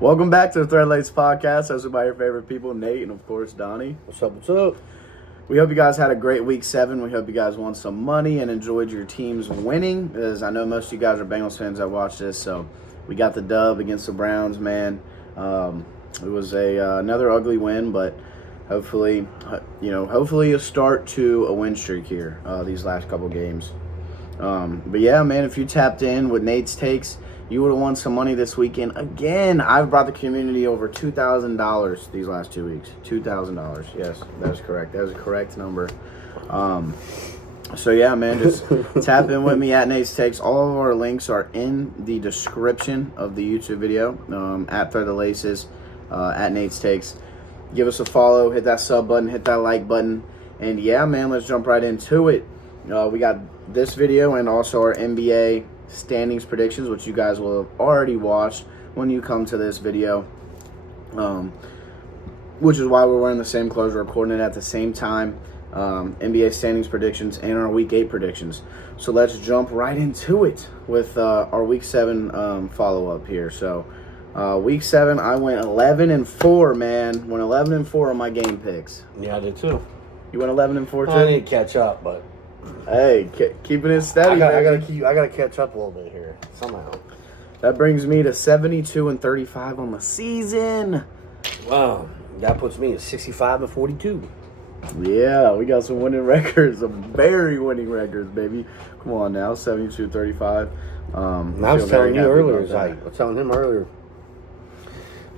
Welcome back to the Thread Lace Podcast. Hosted by your favorite people, Nate and, of course, Donnie. What's up, what's up? We hope you guys had a great Week 7. We hope you guys won some money and enjoyed your teams winning. As I know most of you guys are Bengals fans that watch this, so we got the dub against the Browns, man. It was another ugly win, but hopefully a start to a win streak here these last couple games. But yeah, man, if you tapped in with Nate's takes, you would have won some money this weekend. Again, I've brought the community over $2,000 these last 2 weeks. $2,000. Yes, that is correct. That is a correct number. So yeah, man, just tap in with me at Nate's Takes. All of our links are in the description of the YouTube video. At Thread the Laces, at Nate's Takes. Give us a follow, hit that sub button, hit that like button, and yeah, man, let's jump right into it. We got this video and also our NBA standings predictions, which you guys will have already watched when you come to this video, which is why we're wearing the same clothes, we're recording it at the same time. NBA standings predictions and our Week 8 predictions. So let's jump right into it with our Week 7 follow-up here. So Week 7, I went 11-4, man. Went 11-4 on my game picks. Yeah, I did too. You went 11-4 too? I need to catch up, but hey, keeping it steady. I gotta catch up a little bit here somehow. That brings me to 72-35 on the season. Wow, that puts me at 65-42. Yeah, we got some winning records, some very winning records, baby. Come on now, 72-35. I was telling you earlier, I was telling him earlier,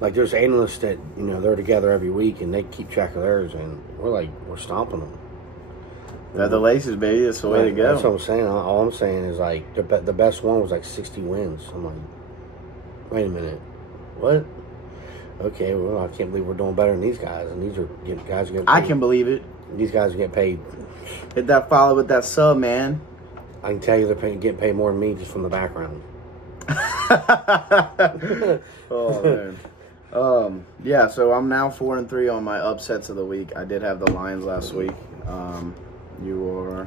like there's analysts that they're together every week and they keep track of theirs, and we're stomping them. They're the Laces, baby. That's the way to go. That's what I'm saying. All I'm saying is like the best one was like 60 wins. I'm like, wait a minute, what? Okay, well, I can't believe we're doing better than these guys, and these are guys getting paid. I can believe it. These guys get paid. Hit that follow with that sub, man. I can tell you they're getting paid more than me just from the background. Oh man. Yeah. So I'm now 4-3 on my upsets of the week. I did have the Lions last week. You are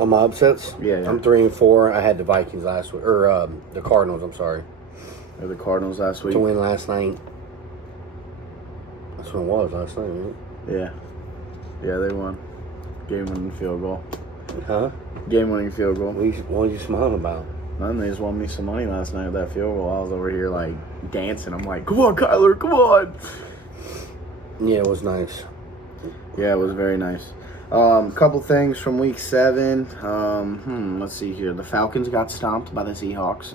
on my upsets. Yeah. I'm 3-4. I had the Vikings last week, or the Cardinals. I'm sorry. Or the Cardinals last week to win last night. That's what it was last night, right? Yeah. Yeah, they won. Game-winning field goal. Huh? Game-winning field goal. What are you smiling about? None. They just won me some money last night with that field goal. I was over here like dancing. I'm like, come on, Kyler, come on. Yeah, it was nice. Yeah, it was very nice. Couple things from Week 7. Let's see here. The Falcons got stomped by the Seahawks.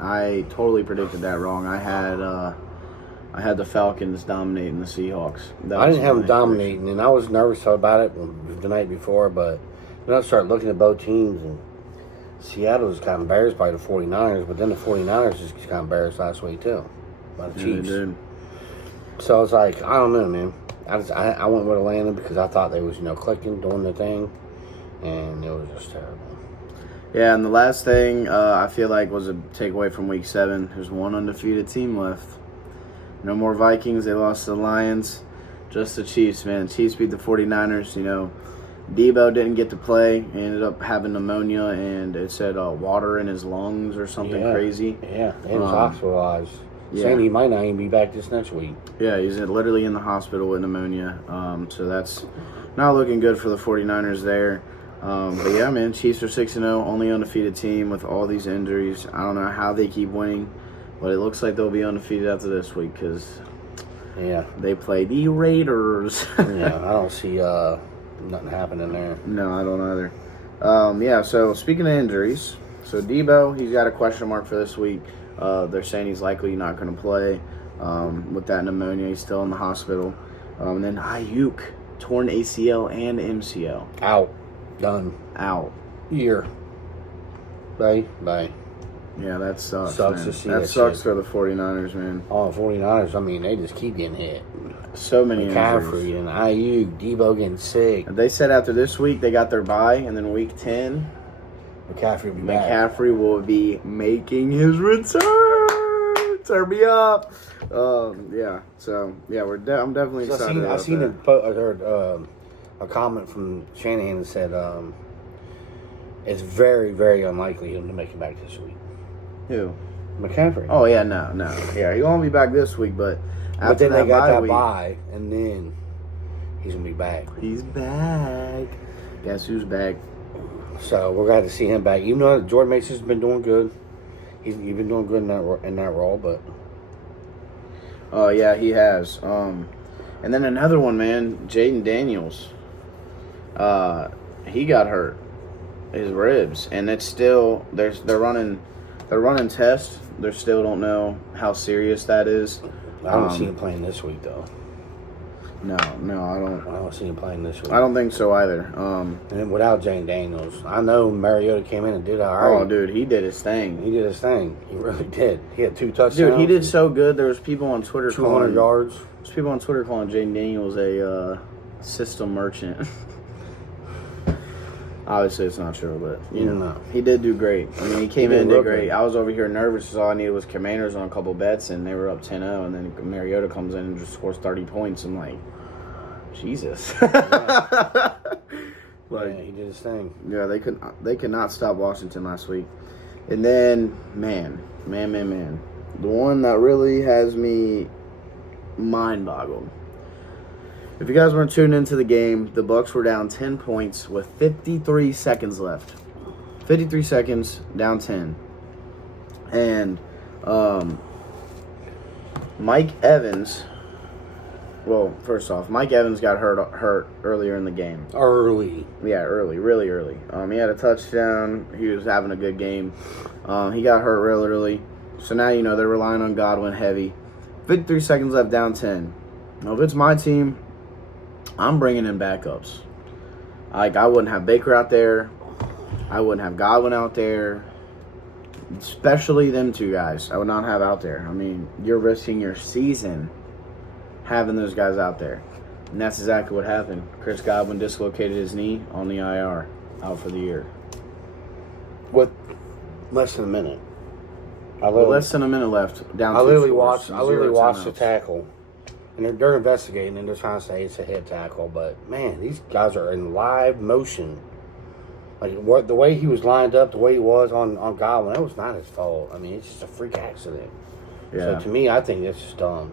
I totally predicted that wrong. I had the Falcons dominating the Seahawks. I didn't have them dominating, and I was nervous about it the night before, but then I started looking at both teams, and Seattle was kind of embarrassed by the 49ers, but then the 49ers just got embarrassed last week, too, by the Chiefs. They did. So I was like, I don't know, man. I went with Atlanta because I thought they was, clicking, doing the thing, and it was just terrible. Yeah, and the last thing I feel like was a takeaway from Week 7. There's one undefeated team left. No more Vikings. They lost to the Lions. Just the Chiefs, man. Chiefs beat the 49ers. Debo didn't get to play. He ended up having pneumonia, and it said water in his lungs or something crazy. Yeah, and he was hospitalized. Saying he might not even be back this next week. Yeah, he's literally in the hospital with pneumonia. So that's not looking good for the 49ers there. But yeah, man, Chiefs are 6-0, only undefeated team with all these injuries. I don't know how they keep winning, but it looks like they'll be undefeated after this week because they play the Raiders. Yeah, I don't see nothing happening there. No, I don't either. So speaking of injuries, so Debo, he's got a question mark for this week. They're saying he's likely not going to play with that pneumonia. He's still in the hospital. And then Ayuk, torn ACL and MCL. Out. Done. Out. Year. Bye. Yeah, that sucks, Sucks man. to see that that sucks shit. for the 49ers, man. Oh, the 49ers, I mean, they just keep getting hit. So many McCaffrey injuries. and Ayuk, Debo getting sick. They said after this week they got their bye, and then Week 10, McCaffrey will be back. McCaffrey will be making his return. Turn me up. I'm definitely excited about that. I heard a comment from Shanahan that said it's very, very unlikely him to make it back this week. Who? McCaffrey. Oh yeah, no. Yeah, he won't be back this week, but after then they got that week, bye, and then he's gonna be back. He's back. Guess who's back? So we're glad to see him back. Even though Jordan Mason's been doing good, he's been doing good in that role. But oh yeah, he has. And then another one, man, Jaden Daniels. He got hurt, his ribs, and it's still they're running tests. They still don't know how serious that is. I don't see him playing this week though. No, I don't. I don't see him playing this week. I don't think so either. And then without Jane Daniels, I know Mariota came in and did all right. Oh, dude, he did his thing. He did his thing. He really did. He had 2 touchdowns. Dude, he did so good. There was people on Twitter 200 yards. There's people on Twitter calling Jaden Daniels a system merchant. Obviously, it's not true, but he did do great. I mean, he came in and did great. I was over here nervous because all I needed was Commanders on a couple bets, and they were up 10-0, and then Mariota comes in and just scores 30 points. I'm like, Jesus. Yeah. Like, he did his thing. Yeah, they could not stop Washington last week. And then, man, the one that really has me mind-boggled. If you guys weren't tuned into the game, the Bucs were down 10 points with 53 seconds left. 53 seconds, down 10. And Mike Evans, well, first off, Mike Evans got hurt earlier in the game. Yeah, really early. He had a touchdown. He was having a good game. He got hurt real early. So now, they're relying on Godwin heavy. 53 seconds left, down 10. Now, if it's my team, I'm bringing in backups. Like, I wouldn't have Baker out there. I wouldn't have Godwin out there. Especially them two guys. I would not have out there. I mean, you're risking your season having those guys out there. And that's exactly what happened. Chris Godwin dislocated his knee on the IR, out for the year. With less than a minute. Less than a minute left. Down. I literally watched the tackle. And they're investigating, and they're trying to say it's a hip tackle. But, man, these guys are in live motion. Like, the way he was lined up, the way he was on Godwin, that was not his fault. I mean, it's just a freak accident. Yeah. So, to me, I think it's just dumb.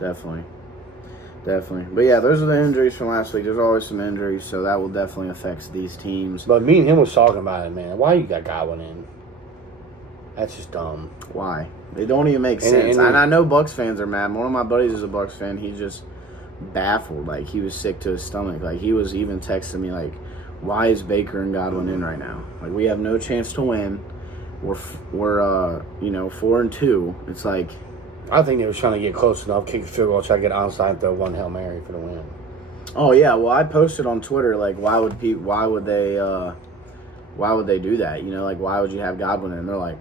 Definitely. But, yeah, those are the injuries from last week. There's always some injuries, so that will definitely affect these teams. But me and him was talking about it, man. Why you got Godwin in? That's just dumb. Why? They don't even make sense. And I know Bucs fans are mad. One of my buddies is a Bucs fan. He's just baffled. Like, he was sick to his stomach. Like, he was even texting me, like, why is Baker and Godwin in right now? Like, we have no chance to win. We're 4-2. It's like, I think they was trying to get close enough, kick a field goal, try to get onside, and throw one Hail Mary for the win. oh yeah. Well, I posted on Twitter, like, why would they do that? Like, why would you have Godwin in? They're like,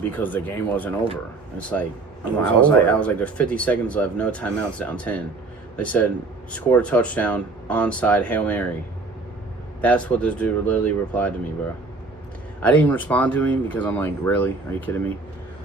because the game wasn't over. It's like, I was like, there's 50 seconds left, no timeouts, down 10. They said, score a touchdown, onside, Hail Mary. That's what this dude literally replied to me, bro. I didn't even respond to him because I'm like, really? Are you kidding me?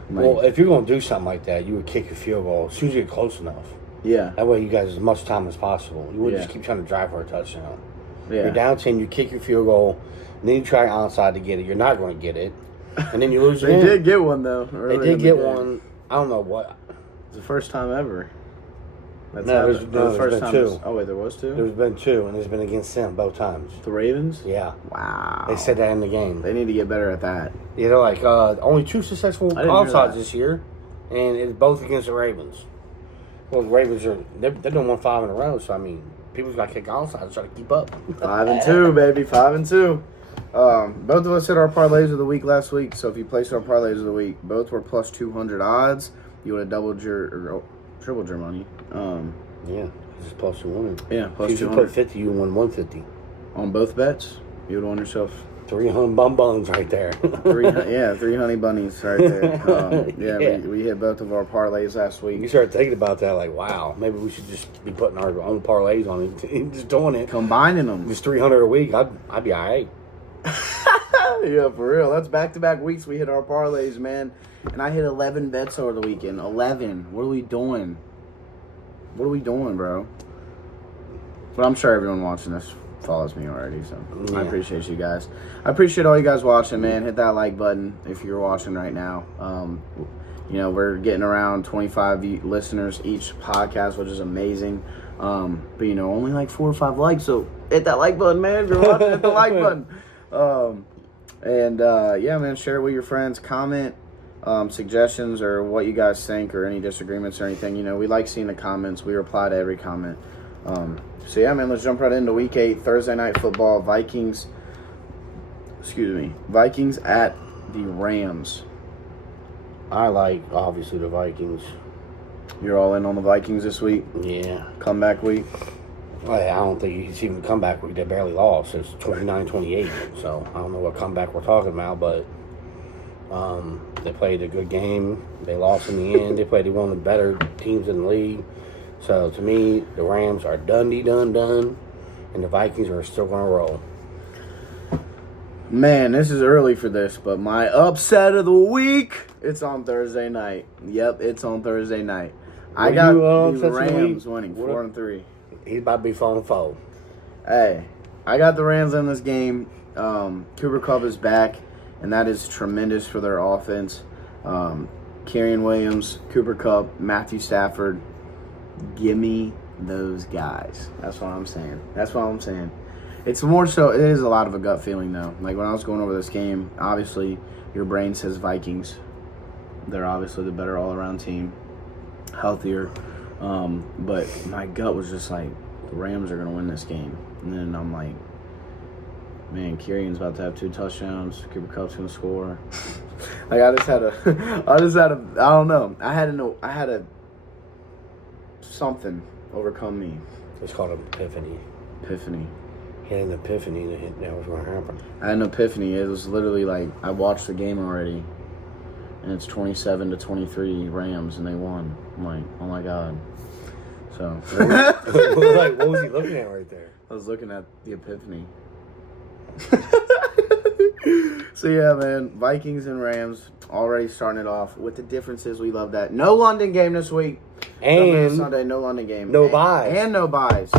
Well, if you're going to do something like that, you would kick a field goal as soon as you get close enough. Yeah. That way you guys as much time as possible. You wouldn't just keep trying to drive for a touchdown. Yeah. You're down 10, you kick your field goal, and then you try onside to get it. You're not going to get it. And then you lose They did get one, though. They did get one. I don't know what. It's the first time ever. There's been 2. Oh, wait, there was 2? There's been 2, and it's been against them both times. The Ravens? Yeah. Wow. They said that in the game. They need to get better at that. Yeah, they're like, only 2 successful offsides this year, and it's both against the Ravens. Well, the Ravens they're doing 1-5 in a row, so, I mean, people's got to kick onside to try to keep up. 5-2, baby. 5-2. Both of us hit our parlays of the week last week, so if you placed our parlays of the week, both were plus 200 odds. You would have tripled your money. Yeah, it's plus 200. Yeah, plus 200. If you put 50, you won 150. On both bets, you would have won yourself 300 buns right there. 3 honey bunnies right there. We hit both of our parlays last week. You start thinking about that, like, wow, maybe we should just be putting our own parlays on it, just doing it, combining them. Just 300 a week. I'd be all right. Yeah, for real. That's back-to-back weeks we hit our parlays, man. And I hit 11 bets over the weekend. 11. What are we doing? Bro? But I'm sure everyone watching this follows me already, so I appreciate you guys. I appreciate all you guys watching, man. Hit that like button if you're watching right now. we're getting around 25 listeners each podcast, which is amazing. But only like 4 or 5 likes, so hit that like button, man. If you're watching, hit the like button. Yeah, man, share it with your friends. Comment suggestions or what you guys think or any disagreements or anything. We like seeing the comments. We reply to every comment. So yeah, man, let's jump right into Week 8, Thursday Night Football. Vikings at the Rams. I like, obviously, the Vikings. You're all in on the Vikings this week? Yeah. Comeback week? Well, I don't think you can see them comeback week. They barely lost. It's 29-28. So I don't know what comeback we're talking about, but they played a good game. They lost in the end. They played one of the better teams in the league. So to me, the Rams are done, and the Vikings are still going to roll. Man, this is early for this, but my upset of the week, it's on Thursday night. Yep, it's on Thursday night. I got the Rams winning 4-3. He's about to be falling foul. Hey, I got the Rams in this game. Cooper Kupp is back, and that is tremendous for their offense. Kyren Williams, Cooper Kupp, Matthew Stafford. Gimme those guys. That's what I'm saying. It's more so, it is a lot of a gut feeling, though. Like, when I was going over this game, obviously, your brain says Vikings. They're obviously the better all-around team. Healthier. But my gut was just like, the Rams are going to win this game. And then I'm like, man, Kyrian's about to have 2 touchdowns. Cooper Kupp's going to score. Like, I don't know. I had a something overcome me. It's called an epiphany. He had an epiphany that was going to happen. I had an epiphany. It was literally like, I watched the game already, and it's 27-23 Rams, and they won. I'm like, oh my God. So. What was he looking at right there? I was looking at the epiphany. So yeah, man, Vikings and Rams already starting it off. With the differences, we love that. No London game this week. And Sunday, no London game. No buys. And no buys.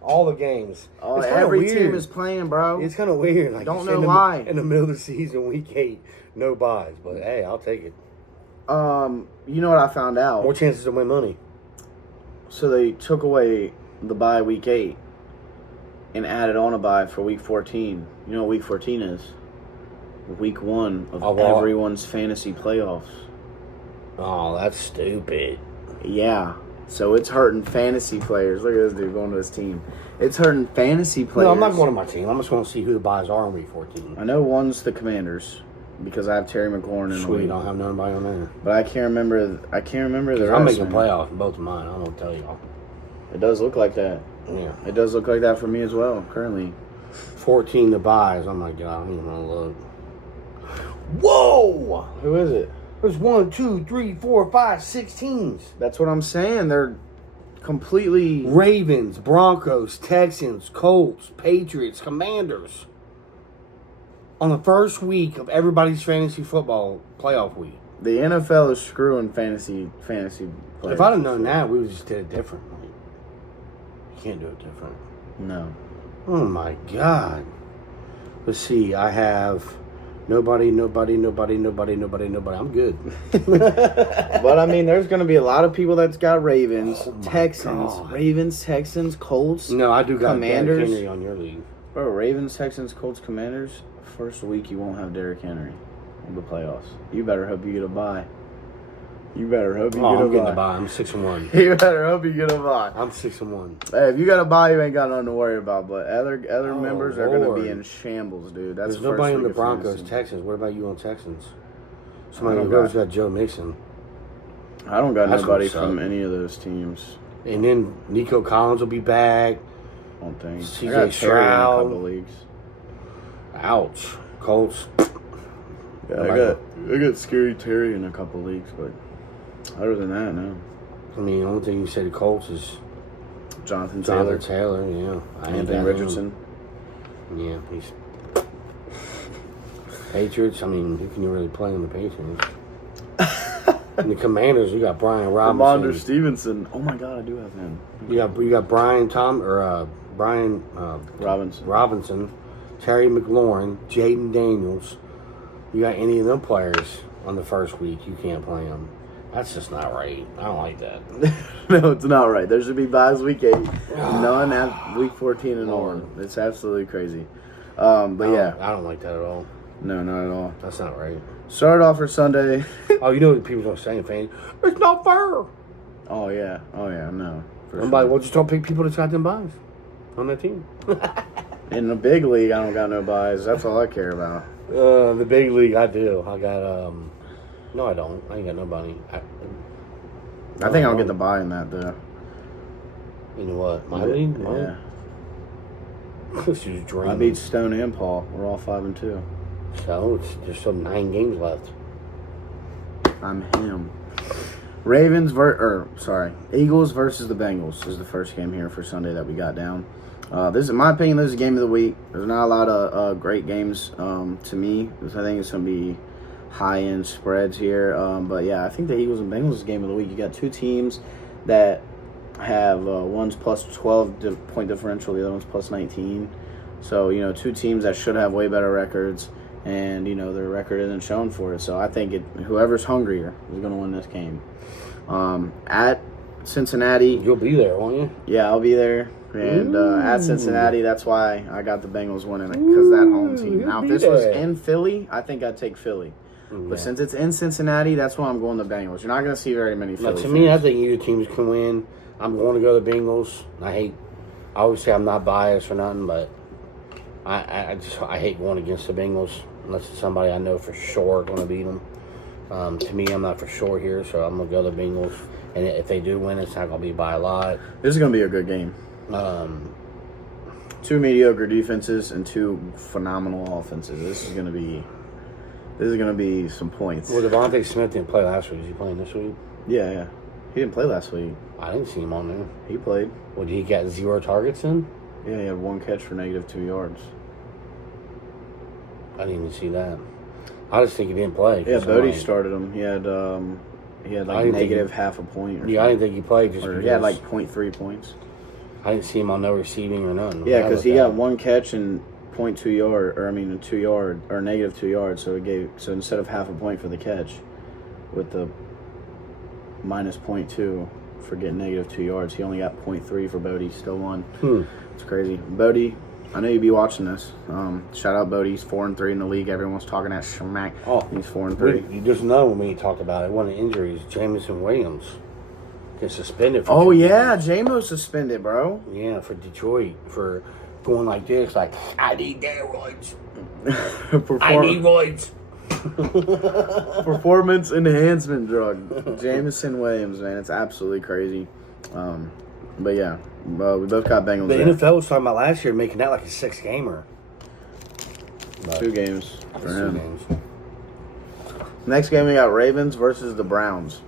All the games. Every team is playing, bro. It's kind of weird. Like, don't know why. In the middle of the season, week 8, no buys. But hey, I'll take it. You know what I found out? More chances to win money. So they took away the bye week 8 and added on a bye for week 14. You know what week 14 is? Week 1 of everyone's fantasy playoffs. Oh, that's stupid. Yeah. So it's hurting fantasy players. Look at this dude going to his team. It's hurting fantasy players. No, I'm not going to my team. I'm just going to see who the buys are in week 14. I know one's the Commanders because I have Terry McLaurin in the league. Sweet, I don't have nobody on there. But I can't remember the rest. I'm making playoffs in both of mine. I don't know what to tell y'all. It does look like that. Yeah. It does look like that for me as well, currently. 14 the buys. Oh my God, I don't even want to look. Whoa! Who is it? There's 1, 2, 3, 4, 5, 6 teams. That's what I'm saying. They're completely... Ravens, Broncos, Texans, Colts, Patriots, Commanders. On the first week of everybody's fantasy football playoff week. The NFL is screwing fantasy players. If I'd have known that, we would just did it differently. You can't do it different. No. Oh my God. Let's see. I have nobody. I'm good. But I mean, there's going to be a lot of people that's got Ravens, Texans, God. Ravens, Texans, Colts. No, I do got Commanders. Derrick Henry on your league. Bro, Ravens, Texans, Colts, Commanders. First week you won't have Derrick Henry in the playoffs. You better hope you get a bye. I'm getting a bye. I'm 6-1. You better hope you get a bye. I'm 6-1. Hey, if you got a bye, you ain't got nothing to worry about. But other members are going to be in shambles, dude. That's There's nobody on the Broncos, Texans. What about you on Texans? Somebody don't who's got Joe Mixon. I don't got That's nobody what's from up. any of those teams. And then Nico Collins will be back. I don't think. CJ I got Terry in a Stroud. couple leagues. Ouch. Colts. Yeah, I got Scary Terry in a couple leagues, but other than that, no. I mean, the only thing you say to Colts is Jonathan Taylor, Taylor. yeah. Anthony Richardson. Yeah, he's... Patriots, I mean, who can you really play in the Patriots? And the Commanders, you got Brian Robinson. Ramondre Stevenson. Oh my God, I do have him. You got Brian Robinson, Terry McLaurin, Jaden Daniels. You got any of them players? on the first week. You can't play them. That's just not right. I don't like that. No, it's not right. There should be buys week 8, none at week 14 and on. It's absolutely crazy. But yeah, I don't like that at all. no, not at all. That's not right. Started off for Sunday. Oh, you know what people don't say, fan? It's not fair. Oh yeah, no. For I'm like, well, just don't pick people that's got them buys on their team. In the big league, I don't got no buys. That's all I care about. The big league, I do. I got no, I don't. I ain't got nobody. I think I'll get the buy in that though. In what? My league? Yeah. This is dreaming. I beat Stone and Paul. We're all 5-2. So there's some 9 games left. I'm him. Eagles versus the Bengals is the first game here for Sunday that we got down. This is, in my opinion, this is game of the week. There's not a lot of great games to me. I think it's going to be high-end spreads here. But, yeah, I think the Eagles and Bengals is game of the week. You got two teams that have one's plus 12 point differential, the other one's plus 19. So, you know, two teams that should have way better records, and, you know, their record isn't shown for it. So I think whoever's hungrier is going to win this game. At Cincinnati. You'll be there, won't you? Yeah, I'll be there. And at Cincinnati, that's why I got the Bengals winning it, because that home team. Now, if this was in Philly, I think I'd take Philly. But since it's in Cincinnati, that's why I'm going the Bengals. You're not going to see very many Philly To me, I think either teams can win. I'm going to go the Bengals. I always say I'm not biased or nothing, but I hate going against the Bengals unless it's somebody I know for sure going to beat them. To me, I'm not for sure here, so I'm going to go the Bengals. And if they do win, it's not going to be by a lot. This is going to be a good game. Two mediocre defenses and two phenomenal offenses. This is going to be some points. Well, Devontae Smith didn't play last week. Is he playing this week? Yeah. He didn't play last week. I didn't see him on there. He played. Well, did he get 0 targets in? Yeah, he had one catch for -2 yards. I didn't even see that. I just think he didn't play. Yeah, Bodie started him. He had like negative half a point. Or I didn't think he played just because. He had like 0.3 points. I didn't see him on no receiving or nothing. Yeah, because he got one catch and -2 yards. So instead of half a point for the catch, with the -0.2 for getting -2 yards, he only got 0.3 for Bodie. Still won. It's crazy. Bodie, I know you'd be watching this. Shout out Bodie. He's 4-3 in the league. Everyone's talking that smack. Oh, he's 4-3. There's another one when you talk about it. One of the injuries, Jameson Williams gets suspended. Oh yeah, J-Mo's suspended, bro. Yeah, for Detroit for going like this, like I need steroids. I need roids. Performance enhancement drug. Jameson Williams, man, it's absolutely crazy. But yeah, we both got Bengals. The NFL was talking about last year making that like a 6-gamer. 2 games for him. Next game we got Ravens versus the Browns.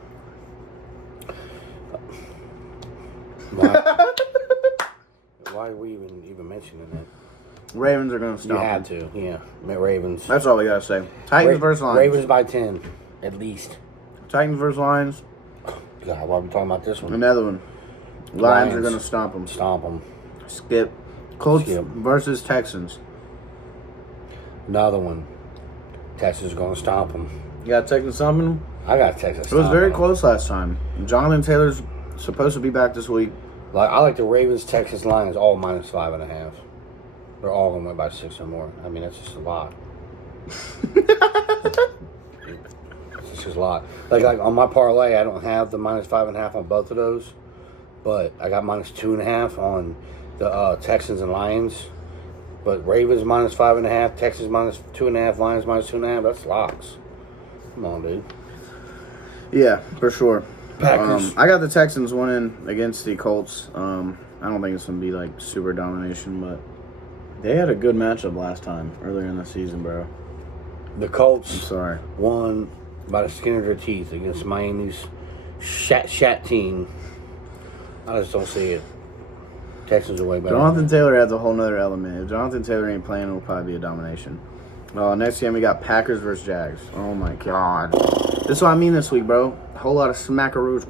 Why are we even mentioning that? Ravens are going to stop. You had to, yeah. Ravens. That's all we got to say. Titans versus Lions. Ravens by 10, at least. Titans versus Lions. God, why are we talking about this one? Another one. Lions are going to stomp them. Stomp them. Skip. Colts versus Texans. Another one. Texans are going to stomp them. You got Texans stomping them? I got Texas. It was very close last time. Jonathan Taylor's supposed to be back this week. I like the Ravens, Texas, Lions all -5.5. They're all going to win by 6 or more. I mean, that's just a lot. It's just a lot. Like on my parlay, I don't have the -5.5 on both of those, but I got -2.5 on the Texans and Lions. But Ravens -5.5, Texas -2.5, Lions -2.5. That's locks. Come on, dude. Yeah, for sure. Packers. I got the Texans winning against the Colts. I don't think it's going to be like super domination, but they had a good matchup last time, earlier in the season, bro. The Colts I'm sorry. won by the skin of their teeth against Miami's shat team. I just don't see it. Texans are way better. Jonathan Taylor adds a whole nother element. If Jonathan Taylor ain't playing, it'll probably be a domination. Next game, we got Packers versus Jags. Oh, my God. This is what I mean this week, bro. A whole lot of smackaroos.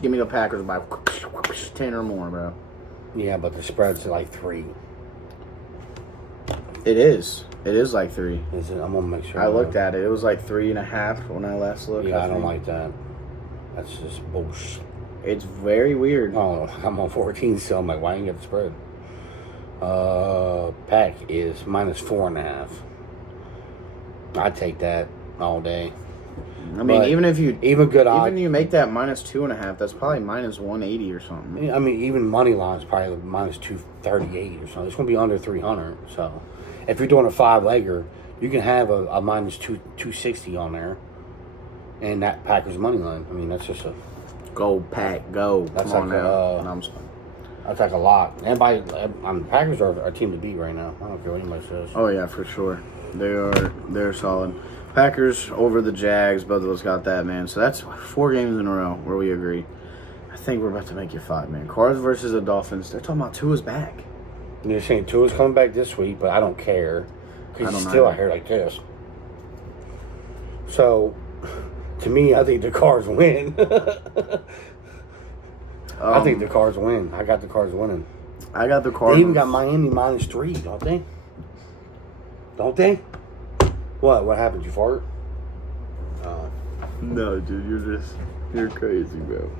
Give me the Packers by 10 or more, bro. Yeah, but the spread's like 3. It is. It is like 3. Is it? I'm gonna make sure. I looked at it. It was like 3.5 when I last looked. Yeah, I don't think. like that. That's just bullshit. It's very weird. Oh, I'm on 14 still. I'm like, why ain't you get the spread? Pack is -4.5. I'd take that all day. I mean, But even if you even you make that -2.5, that's probably -180 or something. I mean, even money line is probably -238 or something. It's gonna be under 300. So, if you're doing a 5-legger, you can have a -260 on there, and that Packers money line. I mean, that's just a Go Pack, go! That's Come on like now. a, No, I'm sorry. that's like a lot. Anybody, Packers are a team to beat right now. I don't care what anybody says. Oh yeah, for sure. They're solid. Packers over the Jags. Both of us got that, man. So that's 4 games in a row where we agree. I think we're about to make it 5, man. Cards versus the Dolphins. They're talking about Tua's back. And they're saying Tua's coming back this week, but I don't care I because don't he's still either. out here like this. So, to me, I think the Cards win. I think the Cards win. I got the Cards winning. I got the They Cardinals. even got Miami -3, don't they? Don't they? What? What happened? You fart? No, dude, you're crazy, bro.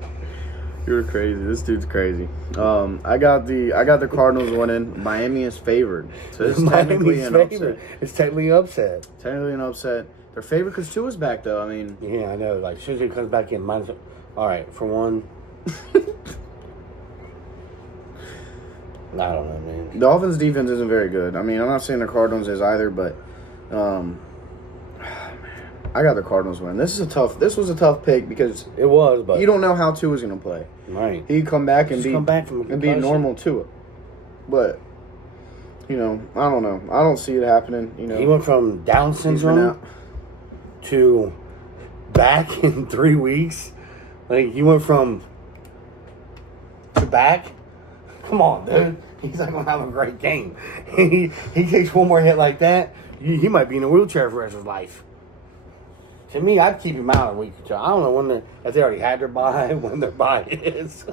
You're crazy. This dude's crazy. I got the Cardinals winning. Miami is favored, so it's technically an upset. It's technically an upset. Technically an upset. They're favored because Tua's back, though. I mean, Yeah, I know. Like, as soon as he comes back in, minus. All right, for one. I don't know, man. the Dolphins' defense isn't very good. I mean, I'm not saying the Cardinals is either, but I got the Cardinals winning. This was a tough pick because It was, but you don't know how Tua's going to play. right. He'd come back and Just come back from a be concussion. normal Tua, but I don't know. I don't see it happening. He went from Down He's been syndrome out. to back in 3 weeks. Like, he went from to back. Come on, dude. He's not gonna have a great game. He takes one more hit like that, he might be in a wheelchair for the rest of his life. To me, I'd keep him out a week or 2. I don't know if they already had their bye, when their bye is.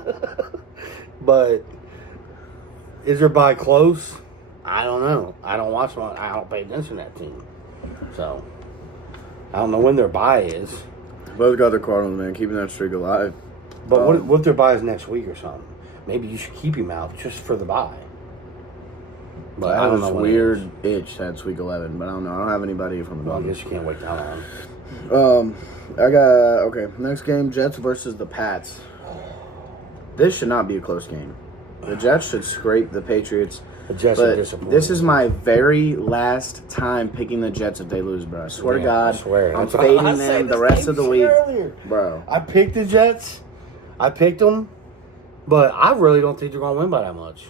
But is their bye close? I don't know. I don't watch them. I don't pay attention to that team. So I don't know when their bye is. Both got the Cardinals, man, keeping that streak alive. But what if their bye is next week or something? Maybe you should keep him out just for the bye. But I I don't have know this when it weird is. itch that's week 11, but I don't know. I don't have anybody from the Well, I Dolphins. guess you can't wait that long. I got next game, Jets versus the Pats. This should not be a close game. The Jets should scrape the Patriots. The Jets are But disappointing. this is my very last time picking the Jets if they lose, bro. I swear to Yeah, God, I swear. I'm That's what fading I them said the this rest same of the shit week, earlier. bro. I picked the Jets. I picked them, but I really don't think they're gonna win by that much.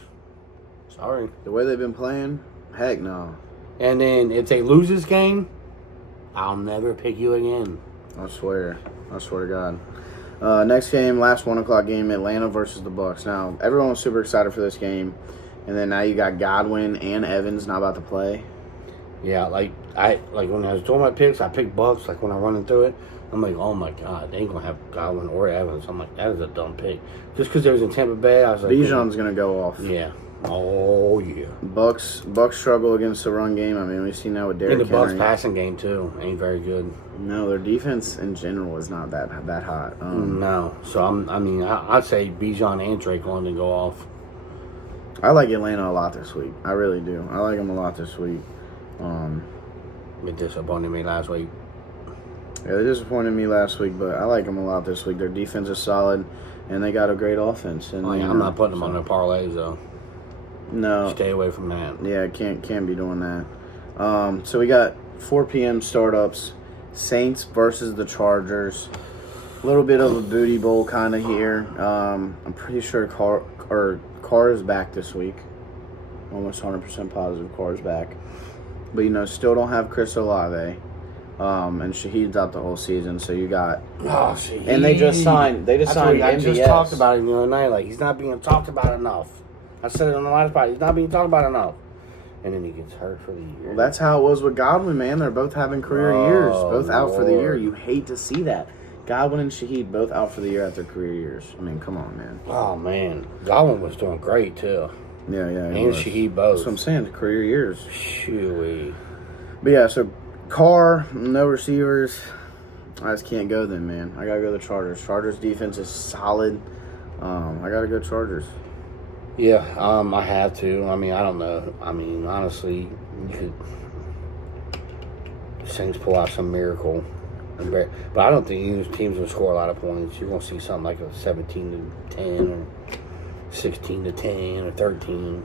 Sorry. The way they've been playing, heck no. And then if they lose this game, I'll never pick you again. I swear to God. Next game, last 1 o'clock game, Atlanta versus the Bucks. Now everyone was super excited for this game, and then now you got Godwin and Evans not about to play. Yeah, like when I was doing my picks, I picked Bucks. Like when I running through it, I'm like, oh my God, they ain't gonna have Godwin or Evans. I'm like, that is a dumb pick. Just because they was in Tampa Bay, I was like, Bijan's gonna go off. yeah, oh yeah. Bucks struggle against the run game. I mean, we've seen that with Derrick And the Bucks Henry. passing game too ain't very good. No, their defense in general is not that hot. No, so I'd say Bijan and Drake London go off. I like Atlanta a lot this week. I really do. I like them a lot this week. They disappointed me last week. Yeah, they disappointed me last week, but I like them a lot this week. Their defense is solid, and they got a great offense. And I'm not putting them on their parlays though. No. Stay away from that. Yeah, can't be doing that. So we got 4 p.m. startups. Saints versus the Chargers. A little bit of a booty bowl kind of here. I'm pretty sure Carr is back this week. Almost 100% positive Carr's back. But, still don't have Chris Olave. And Shaheed's out the whole season. So you got... Oh, see. And they just signed I MVS. just talked about him the other night. Like, he's not being talked about enough. I said it on the last part. He's not being talked about enough. And then he gets hurt for the year. Well, that's how it was with Godwin, man. They're both having career years. Both out for the year. Lord. You hate to see that. Godwin and Shaheed both out for the year at their career years. I mean, come on, man. Oh, man. Godwin was doing great, too. Yeah. And was. Shaheed both. That's what I'm saying. Career years. Shooey. But yeah, so Carr, no receivers. I just can't go then, man. I gotta go the Chargers. Chargers defense is solid. I gotta go Chargers. Yeah, I have to. I mean, I don't know. I mean, honestly, you could Saints pull out some miracle. But I don't think either team's going to score a lot of points. You're going to see something like a 17-10 or 16-10 or 13.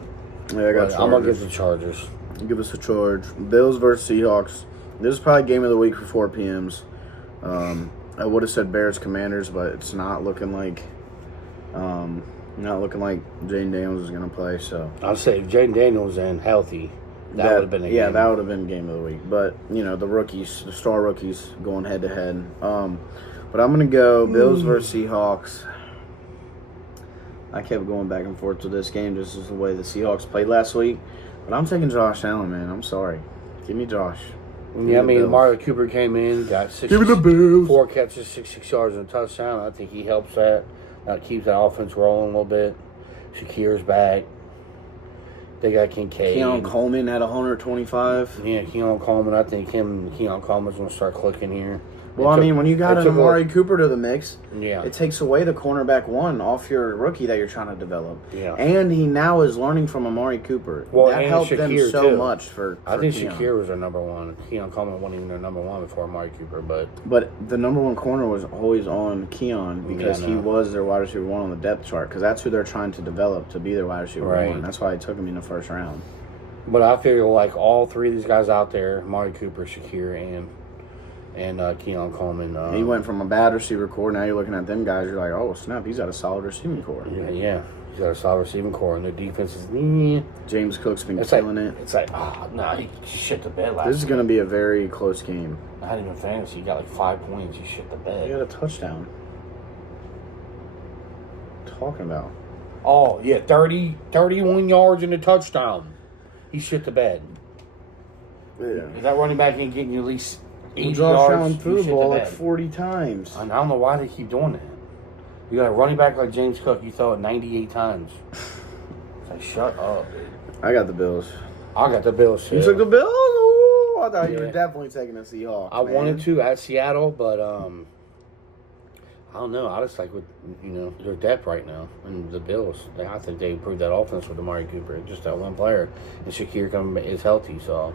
Yeah, I got I'm going to give the Chargers. Give us a charge. Bills versus Seahawks. This is probably game of the week for 4 p.m.s. I would have said Bears Commanders, but it's not looking like Jane Daniels is going to play. So I'd say if Jane Daniels in healthy, that would have been a game. Yeah, that would have been game of the week. But, the rookies, the star rookies going head-to-head. But I'm going to go Bills versus Seahawks. I kept going back and forth with this game just as the way the Seahawks played last week. But I'm taking Josh Allen, man. I'm sorry. Give me Josh. Yeah, I mean, Amari Cooper came in, got 4 catches, 66 yards, and a touchdown. I think he helps that. Keeps that offense rolling a little bit. Shakir's back. They got Kincaid. Keon Coleman had 125. Yeah, Keon Coleman. I think Keon Coleman's going to start clicking here. Well, when you got an Amari Cooper to the mix, yeah, it takes away the cornerback one off your rookie that you're trying to develop. Yeah. And he now is learning from Amari Cooper. Well, that helped them so much for I think Keon. Shakir was their number one. Keon Coleman wasn't even their number one before Amari Cooper, but the number one corner was always on Keon because he was their wide receiver one on the depth chart because that's who they're trying to develop to be their wide receiver one. That's why I took him in the first round. But I figure like all 3 of these guys out there, Amari Cooper, Shakir, and Keon Coleman. He went from a bad receiver core. Now you're looking at them guys. You're like, oh snap, he's got a solid receiving core. Yeah, he's got a solid receiving core, and their defense is. James Cook's been killing it. It's like, no, he shit the bed last. This is going to be a very close game. Not even fantasy. He got like 5 points. He shit the bed. He got a touchdown. What are you talking about? Oh yeah, 31 yards and a touchdown. He shit the bed. Yeah. If that running back ain't getting you at least 80 Josh yards, Allen threw the ball like 40 times. I don't know why they keep doing that. You got a running back like James Cook, you throw it 98 times. It's like, shut up, dude. I got the Bills. I got the Bills, too. You took the Bills? Ooh, I thought you were definitely taking the Seahawks. I wanted to at Seattle, but I don't know. I just like with their depth right now and the Bills. I think they improved that offense with Amari Cooper, just that one player, and Shakir is healthy. So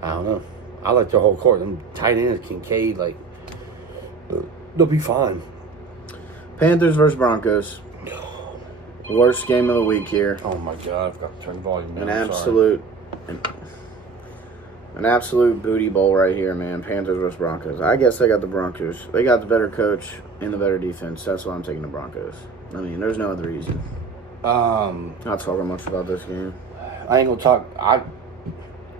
I don't know. I like their whole court. Them tight ends, Kincaid, like they'll be fine. Panthers versus Broncos. Worst game of the week here. Oh my God! I've got to turn the volume down. An absolute booty bowl right here, man. Panthers versus Broncos. I guess they got the Broncos. They got the better coach and the better defense. That's why I'm taking the Broncos. I mean, there's no other reason. Not talking much about this game. I ain't gonna talk.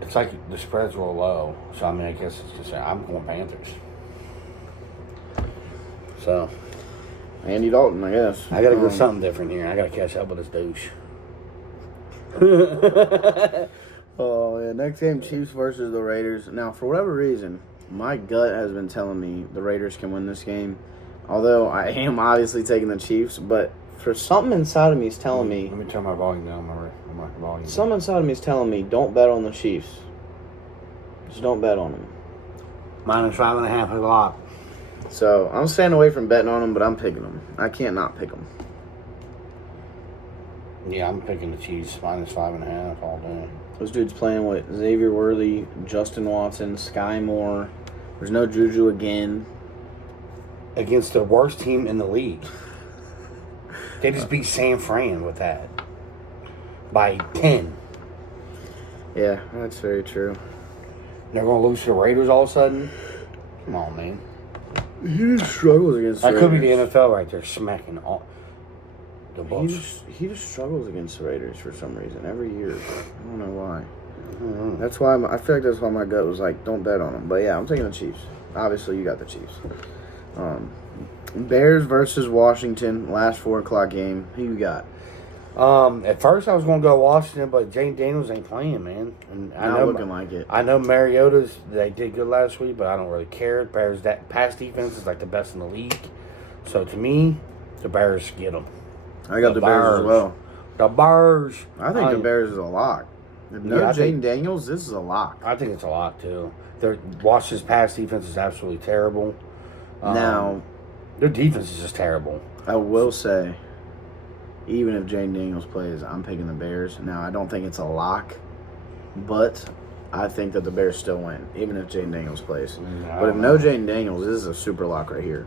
It's like the spread's real low, so I mean, I guess it's just I'm going Panthers. So, Andy Dalton, I guess. I gotta go something different here. I gotta catch up with this douche. Oh, yeah. Next game, Chiefs versus the Raiders. Now, for whatever reason, my gut has been telling me the Raiders can win this game. Although I am obviously taking the Chiefs, but for something inside of me is telling me. Let me turn my volume down. My volume. Something inside of me is telling me don't bet on the Chiefs. Just don't bet on them. -5.5 is a lot. So I'm staying away from betting on them, but I'm picking them. I can't not pick them. Yeah, I'm picking the Chiefs -5.5 all day. Those dudes playing with Xavier Worthy, Justin Watson, Sky Moore. There's no Juju again. Against the worst team in the league. They just beat San Fran with that. By 10. Yeah, that's very true. They're going to lose to the Raiders all of a sudden? Come on, man. He just struggles against the That Raiders. could be the NFL right there smacking all the books. He just struggles against the Raiders for some reason every year. I don't know why. Mm-hmm. That's why I feel like that's why my gut was like, don't bet on them. But yeah, I'm taking the Chiefs. Obviously, you got the Chiefs. Bears versus Washington, last 4 o'clock game. Who you got? At first I was going to go Washington, but Jane Daniels ain't playing, man. And Not looking like it. I know Mariota's, they did good last week, but I don't really care. Bears, that pass defense is like the best in the league. So to me, the Bears get them. I got the Bears as well. The Bears. I think the Bears is a lock. No, Yeah, I Jaden think- Daniels, this is a lock. I think it's a lot too. Washington's pass defense is absolutely terrible. Now, Their defense is just terrible. I will say, even if Jaden Daniels plays, I'm picking the Bears. Now, I don't think it's a lock, but I think that the Bears still win, even if Jaden Daniels plays. I But if don't no know. Jaden Daniels, this is a super lock right here.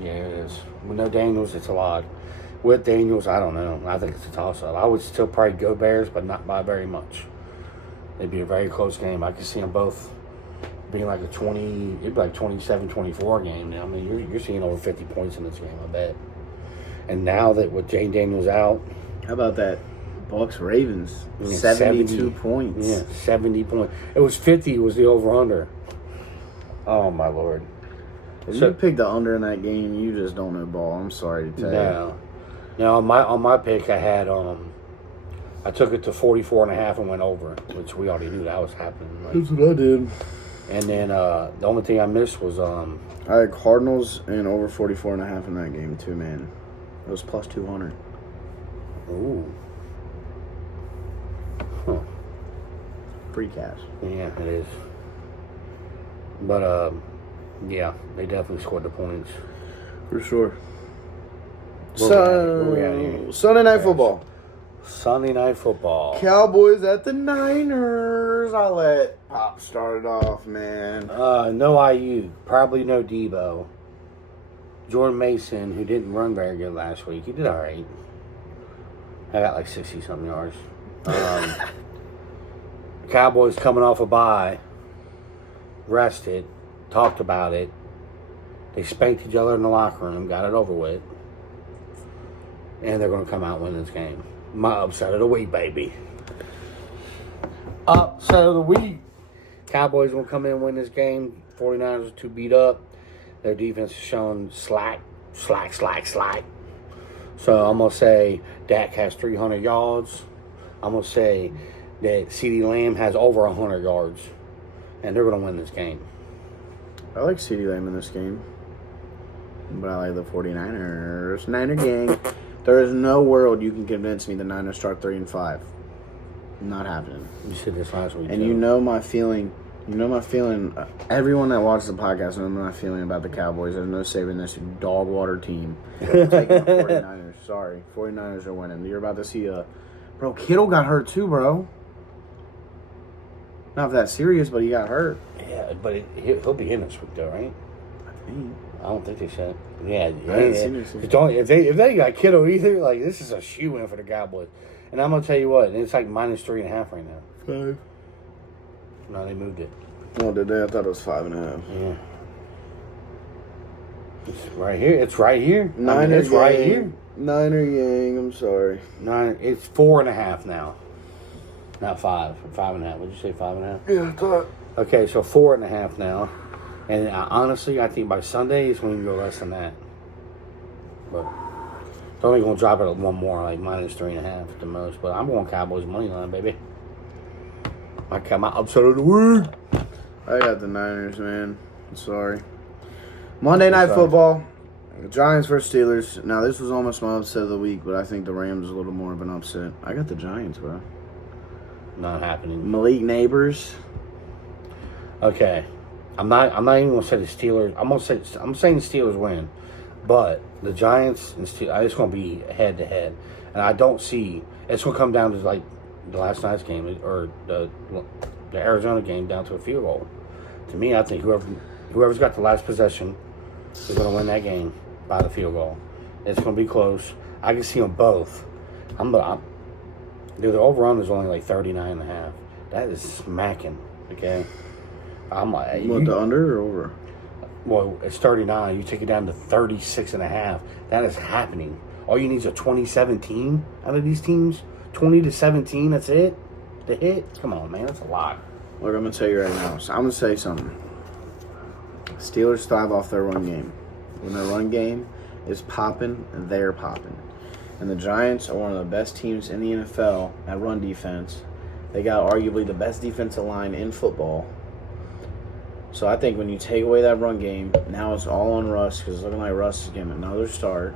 Yeah, it is. With no Daniels, it's a lot. With Daniels, I don't know. I think it's a toss-up. I would still probably go Bears, but not by very much. It'd be a very close game. I could see them both being like it'd be like 27-24 game now. I mean, you're seeing over 50 points in this game, I bet. And now that with Jane Daniels out, How about that Bucks Ravens? Yeah, 72 70. points. yeah, 70 points. It was 50 was the over-under. Oh, my Lord. If So- you pick the under in that game, you just don't know ball. I'm sorry to tell you. No. Now, on my pick, I had, I took it to 44.5 and went over, which we already knew that was happening. Right? That's what I did. And then the only thing I missed was I had Cardinals and over 44.5 in that game too, man. It was plus 200. ooh, huh. Free cash. Yeah, it is. But yeah, they definitely scored the points. For sure. Where we at here? Sunday Night Football. Sunday Night Football. Cowboys at the Niners. I'll let Pop start it off, man. No IU, probably no Debo. Jordan Mason, who didn't run very good last week, he did all right. I got like 60-something yards. Cowboys coming off a bye, rested, talked about it. They spanked each other in the locker room, got it over with. And they're going to come out and win this game. My upset of the week, baby. Upset of the week. Cowboys will come in and win this game. 49ers are too beat up. Their defense is showing slack. So I'm going to say Dak has 300 yards. I'm going to say that CeeDee Lamb has over 100 yards. And they're going to win this game. I like CeeDee Lamb in this game. But I like the 49ers. Niner gang. There is no world you can convince me the Niners start 3-5. Not happening. You said this last week. And too. you know my feeling. Everyone that watches the podcast knows my feeling about the Cowboys. There's no saving this dog water team. I'm taking the 49ers. Sorry. 49ers are winning. You're about to see Bro, Kittle got hurt too, bro. Not that serious, but he got hurt. Yeah, but he'll be in this week, though, right? I think. I don't think they said. Yeah, haven't seen it. If they got Kittle either, like this is a shoe-in for the Cowboys. And I'm gonna tell you what, it's like -3.5 right now. 5. No, they moved it. Oh, did they? I thought it was 5.5. Yeah, it's right here. It's right here. Niner it's right here. Niner Yang. I'm sorry. It's 4.5 now. Not 5. 5.5. Would you say 5.5? Yeah, I thought. Okay, so 4.5 now. And honestly, I think by Sunday it's going to go less than that. But it's only going to drop it one more, like -3.5 at the most. But I'm going Cowboys money line, baby. My upset of the week. I got the Niners, man. I'm sorry. Monday Night Sorry. Football. Giants versus Steelers. Now, this was almost my upset of the week, but I think the Rams is a little more of an upset. I got the Giants, bro. Not happening. Malik Neighbors. Okay, I'm not even gonna say the Steelers. I'm saying the Steelers win, but the Giants and Steelers, it's gonna be head to head, and I don't see it's gonna come down to like the last night's game or the Arizona game down to a field goal. To me, I think whoever's got the last possession is gonna win that game by the field goal. It's gonna be close. I can see them both. Dude, the over-under is only like 39.5. That is smacking. Okay. I'm like, What, the under or over? well, it's 39. You take it down to 36.5. That is happening. All you need is a 2017 out of these teams. 20-17. That's it. The hit. Come on, man. That's a lot. Look, I'm going to tell you right now. So I'm going to say something. Steelers thrive off their run game. When their run game is popping, they're popping. And the Giants are one of the best teams in the NFL at run defense. They got arguably the best defensive line in football. So I think when you take away that run game, now it's all on Russ because it's looking like Russ is getting another start.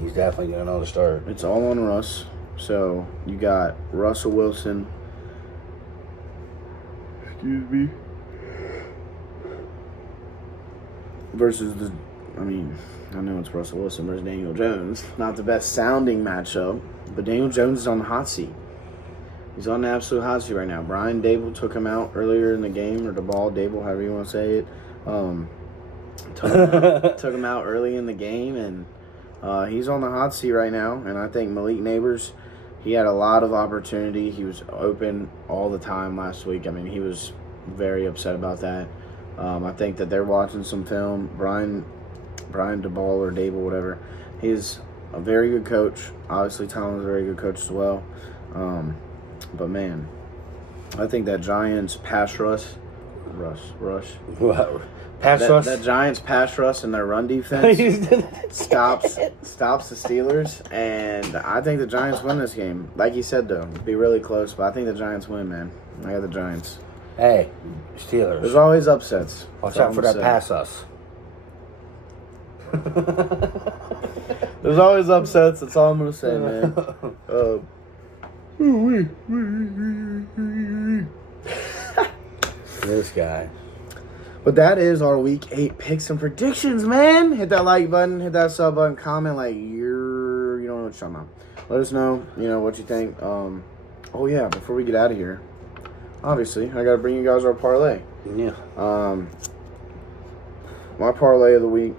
He's definitely going to know the start. It's all on Russ. So you got Russell Wilson. Excuse me. Versus I know it's Russell Wilson versus Daniel Jones. Not the best sounding matchup, but Daniel Jones is on the hot seat. He's on the absolute hot seat right now. Brian Dable took him out earlier in the game, or Dable, however you want to say it. Took him out early in the game, and he's on the hot seat right now. And I think Malik Neighbors, he had a lot of opportunity. He was open all the time last week. I mean, he was very upset about that. I think that they're watching some film. Brian DeBall or Dable, whatever. He's a very good coach. Obviously, Tomlin's a very good coach as well. But man, I think that Giants pass rush. That Giants pass rush and their run defense stops the Steelers, and I think the Giants win this game. Like you said, though, it'd be really close, but I think the Giants win, man. I got the Giants. Hey, Steelers. There's always upsets. Watch out for that pass us. There's always upsets. That's all I'm gonna say, man. This guy. But that is our Week 8 picks and predictions, man. Hit that like button, hit that sub button, comment like you don't know what you're talking about. Let us know, what you think. Oh yeah, before we get out of here, obviously I gotta bring you guys our parlay. Yeah. My parlay of the week: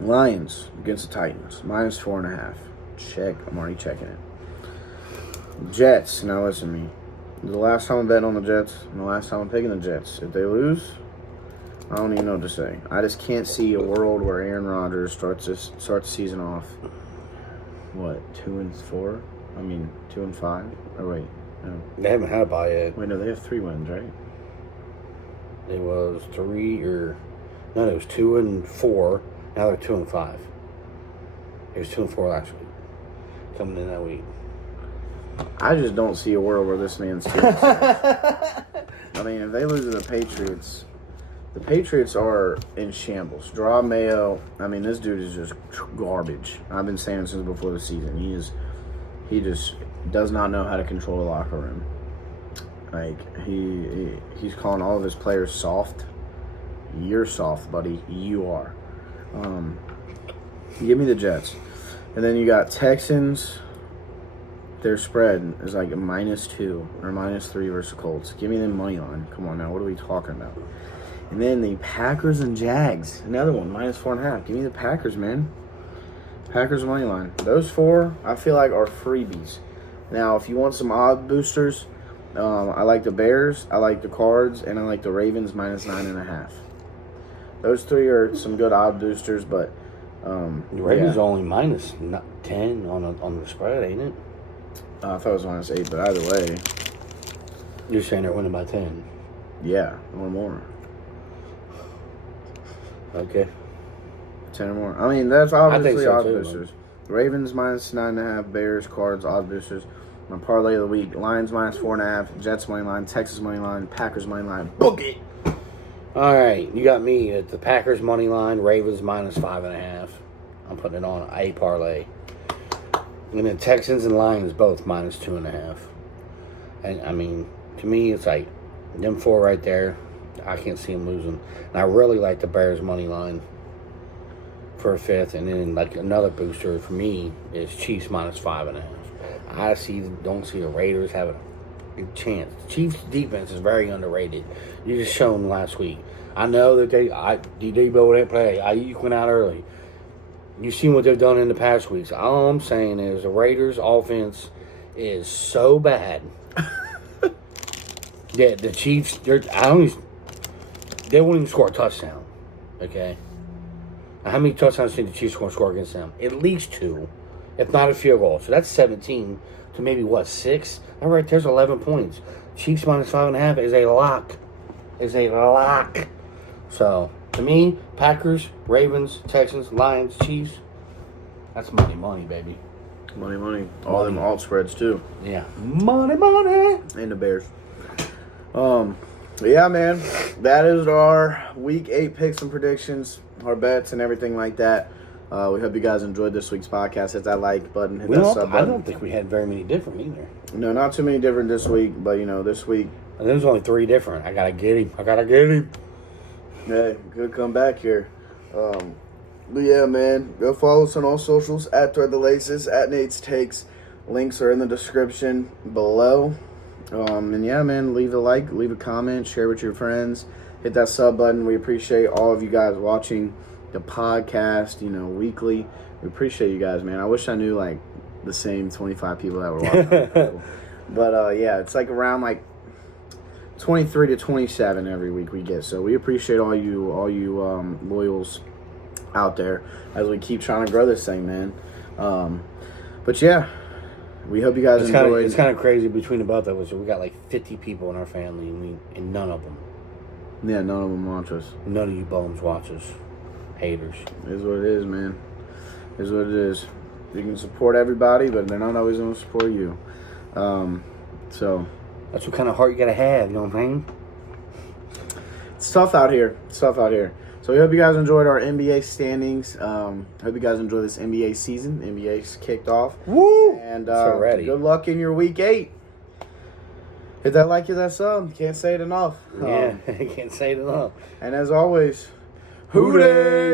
Lions against the Titans, -4.5. Check. I'm already checking it. Jets. Now listen to me. The last time I'm betting on the Jets, and the last time I'm picking the Jets. If they lose, I don't even know what to say. I just can't see a world where Aaron Rodgers starts the season off. What, 2-4? 2-5? Or wait, no. They haven't had a bye yet. Wait, no, they have 3 wins, right? It was 2-4. Now they're 2-5. It was 2-4 last week. Coming in that week. I just don't see a world where this man's 2-6. If they lose to the Patriots are in shambles. Draw Mayo, this dude is just garbage. I've been saying it since before the season. He just does not know how to control the locker room. He's calling all of his players soft. You're soft, buddy. You are. Give me the Jets. And then you got Texans. Their spread is like a -2 or -3 versus Colts. Give me the money line. Come on now, what are we talking about? And then the Packers and Jags. Another one, -4.5. Give me the Packers, man. Packers money line. Those 4, I feel like, are freebies. Now, if you want some odd boosters, I like the Bears, I like the Cards, and I like the Ravens -9.5. Those 3 are some good odd boosters, but the Ravens are only -10 on the spread, ain't it? I thought it was -8, but either way. You're saying they're winning by 10? Yeah, or more. Okay. 10 or more. That's obviously so odd too, boosters. Ravens -9.5, Bears, Cards, odd boosters. My parlay of the week: Lions -4.5, Jets money line, Texas money line, Packers money line. Book it. All right, you got me at the Packers money line, Ravens -5.5. I'm putting it on a parlay. And then Texans and Lions both -2.5. And to me, it's like them 4 right there. I can't see them losing. And I really like the Bears money line for a 5th. And then like another booster for me is Chiefs -5.5. I don't see the Raiders having a chance. Chiefs defense is very underrated. You just shown last week. I know that Debo didn't play. Ayuk went out early. You've seen what they've done in the past weeks. All I'm saying is the Raiders' offense is so bad that the Chiefs, they won't even score a touchdown. Okay? Now, how many touchdowns do the Chiefs going to score against them? At least 2, if not a field goal. So that's 17 to maybe 6? All right, there's 11 points. Chiefs -5.5 is a lock. So, to me, Packers, Ravens, Texans, Lions, Chiefs, that's money, baby. Money. All them alt spreads, too. Yeah. Money. And the Bears. But yeah, man. That is our Week 8 picks and predictions, our bets and everything like that. We hope you guys enjoyed this week's podcast. Hit that like button. Hit We that don't, sub I button. don't think we had very many different either. No, not too many different this week, but this week, There's only 3 different. I gotta get him. hey, good comeback here. But yeah, man, go follow us on all socials at Thread the Laces, at Nate's Takes. Links are in the description below. And yeah, man, leave a like, leave a comment, share with your friends, hit that sub button. We appreciate all of you guys watching the podcast, weekly. We appreciate you guys, man. I wish I knew like the same 25 people that were watching. But yeah, it's like around like 23 to 27 every week we get. So we appreciate all you loyals out there as we keep trying to grow this thing, man. But yeah, we hope you guys enjoyed. It's kind of crazy between the both of us. We got like 50 people in our family, and none of them. Yeah, none of them watch us. None of you bums watch us. Haters. It is what it is, man. It is what it is. You can support everybody, but they're not always going to support you. So That's what kind of heart you gotta have, you know what I'm saying? it's tough out here. So we hope you guys enjoyed our NBA standings. Hope you guys enjoy this NBA season. NBA's kicked off. Woo! And So ready. good luck in your week 8. Hit that like, hit that sub. Can't say it enough. Yeah, I can't say it enough. And as always, Hootie!